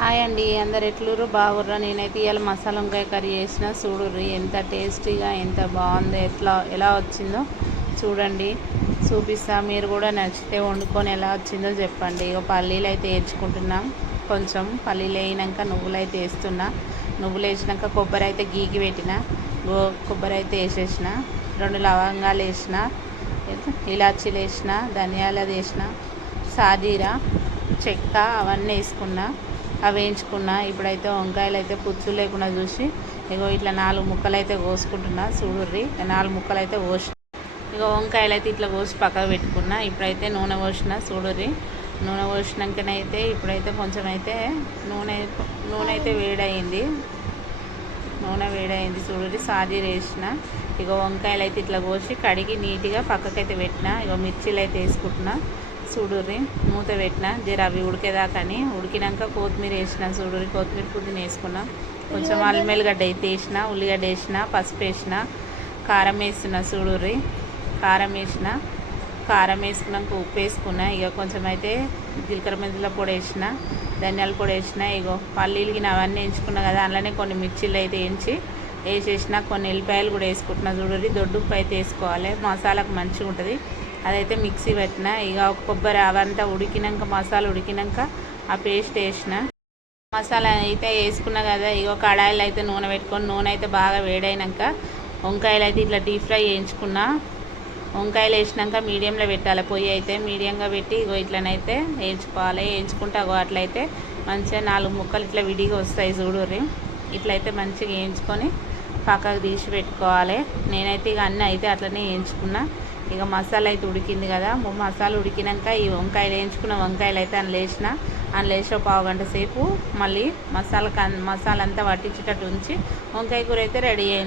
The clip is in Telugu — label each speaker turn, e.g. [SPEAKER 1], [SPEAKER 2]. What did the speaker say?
[SPEAKER 1] హాయ్ అండి అందరు ఎట్లురు బాగుర్రా? నేనైతే ఇవాళ మసాలా వంకాయ కర్రీ చేసిన. చూడుర్రి ఎంత టేస్టీగా ఎంత బాగుందో ఎట్లా ఎలా వచ్చిందో చూడండి. చూపిస్తా. మీరు కూడా నచ్చితే వండుకొని ఎలా వచ్చిందో చెప్పండి. ఇక పల్లీలు అయితే వేర్చుకుంటున్నాం కొంచెం పల్లీలు వేయినాక నువ్వులు అయితే వేస్తున్నా. నువ్వులు వేసినాక కొబ్బరి అయితే గీకి పెట్టిన. గో కొబ్బరి అయితే వేసేసిన. రెండు లవంగాలు వేసిన. ఇలాచీలు వేసిన. ధనియాలు వేసిన. సాజీరా చెక్క అవన్నీ వేసుకున్నా. అవి వేయించుకున్నా. ఇప్పుడైతే వంకాయలు అయితే పుచ్చు లేకుండా చూసి ఇగో ఇట్లా నాలుగు ముక్కలు అయితే కోసుకుంటున్నా. చూడుర్రి నాలుగు ముక్కలు అయితే కోసి ఇక వంకాయలు అయితే ఇట్లా కోసి పక్కకు పెట్టుకున్నా. ఇప్పుడైతే నూనె పోసిన చూడుర్రి. నూనె పోసినాకనైతే ఇప్పుడైతే కొంచెం అయితే నూనె నూనె అయితే వేడయింది. నూనె వేడైంది చూడుర్రి. సాజీ వేసిన. ఇక వంకాయలు అయితే ఇట్లా కోసి కడిగి నీట్గా పక్కకైతే పెట్టిన. ఇక మిర్చీలు అయితే వేసుకుంటున్నా. చూడుర్రి మూత పెట్టిన జర అవి ఉడికేదాకని ఉడికినాక కొత్తిమీర వేసిన చూడుర్రి కొత్తిమీర పుదీన వేసుకున్నా. కొంచెం అల్లం వెల్లిగడ్డ అయితే వేసిన ఉల్లిగడ్డ వేసిన పసుపు వేసిన కారం వేసిన చూడుర్రి. కారం వేసిన కారం వేసుకున్నాక ఉప్పు వేసుకున్నా ఇక కొంచెం అయితే జీలకర్ర మెంతుల పొడి వేసిన ధనియాల పొడి వేసిన ఇగో పల్లీలకి అవన్నీ వేయించుకున్నా కదా అందులోనే కొన్ని మిర్చీలు అయితే వేయించి వేసేసిన కొన్ని ఎల్లిపాయలు కూడా వేసుకుంటున్నా చూడండి దొడ్డు ఉప్పు అయితే వేసుకోవాలి. మసాలాకు మంచిగా ఉంటుంది. అదైతే మిక్సీ పెట్టిన. ఇక ఒక కొబ్బరి అవంతా ఉడికినాక మసాలా ఉడికినాక ఆ పేస్ట్ వేసిన. మసాలా అయితే వేసుకున్నా కదా ఇగో కడాయిలు అయితే నూనె పెట్టుకొని నూనె అయితే బాగా వేడైనాక వంకాయలు అయితే ఇట్లా డీప్ ఫ్రై వేయించుకున్న వంకాయలు వేసినాక మీడియంలో పెట్టాలి పొయ్యి అయితే మీడియంగా పెట్టి ఇగో ఇట్లనైతే వేయించుకోవాలి. వేయించుకుంటే అగో అట్లయితే మంచిగా నాలుగు ముక్కలు ఇట్లా విడిగా వస్తాయి చూడుర్రి. ఇట్లయితే మంచిగా వేయించుకొని పక్కకు తీసి పెట్టుకోవాలి. నేనైతే ఇక అన్నీ అయితే అట్లనే వేయించుకున్నా. ఇక మసాలా అయితే ఉడికింది కదా. మసాలా ఉడికినాక ఈ వంకాయలు వేయించుకున్న వంకాయలు అయితే అందులో వేసిన. అందులో వేసిన పావు గంట సేపు మళ్ళీ మసాలా మసాలా అంతా పట్టించేటట్టు ఉంచి వంకాయ కూర అయితే రెడీ అయింది.